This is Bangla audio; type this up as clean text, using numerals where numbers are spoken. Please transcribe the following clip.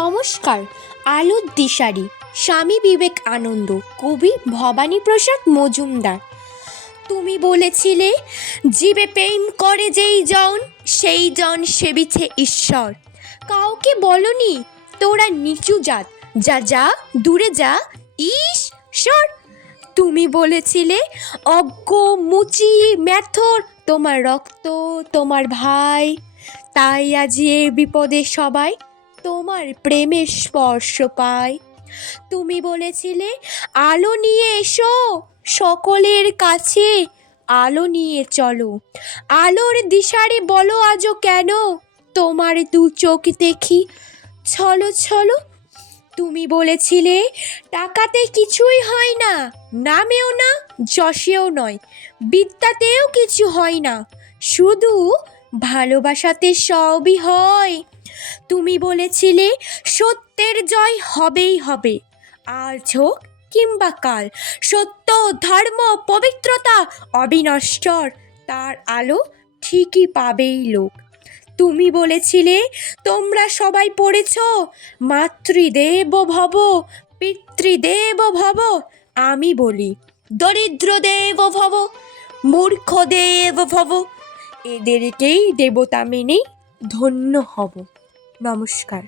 নমস্কার। আলোর দিশারি, স্বামী বিবেকানন্দ, কবি ভবানীপ্রসাদ মজুমদার। তুমি বলেছিলে, জীবে প্রেম করে যেই জন, সেই জন সেবিছে ঈশ্বর। কাউকে বলনি তোরা নিচু জাত, যা যা দূরে যা, ইস সর। তুমি বলেছিলে, অজ্ঞ মুচি মেথর তোমার রক্ত তোমার ভাই, তাই আজি এ বিপদে সবাই তোমার প্রেমের স্পর্শ পায়। তুমি বলেছিলে, আলো নিয়ে এসো সকলের কাছে, আলো নিয়ে চলো, আলোর দিশারি বলো আজও কেন, তোমার দু চোখ দেখি ছলো ছলো। তুমি বলেছিলে, টাকাতে কিছুই হয় না, নামেও না যশেও নয়, বিদ্যাতেও কিছু হয় না, শুধু ভালোবাসাতে সবই হয়। তুমি বলেছিলে, সত্যের জয় হবেই হবে, আজ হোক কিংবা কাল, সত্য ধর্ম পবিত্রতা অবিনশ্বর, তার আলো ঠিকই পাবেই লোক। তুমি বলেছিলে, তোমরা সবাই পড়েছ, মাতৃদেব ভব পিতৃদেব ভব, আমি বলি, দরিদ্র দেব ভব মূর্খ দেব ভব, এদেরকেই দেবতা মেনেই ধন্য হব। নমস্কার।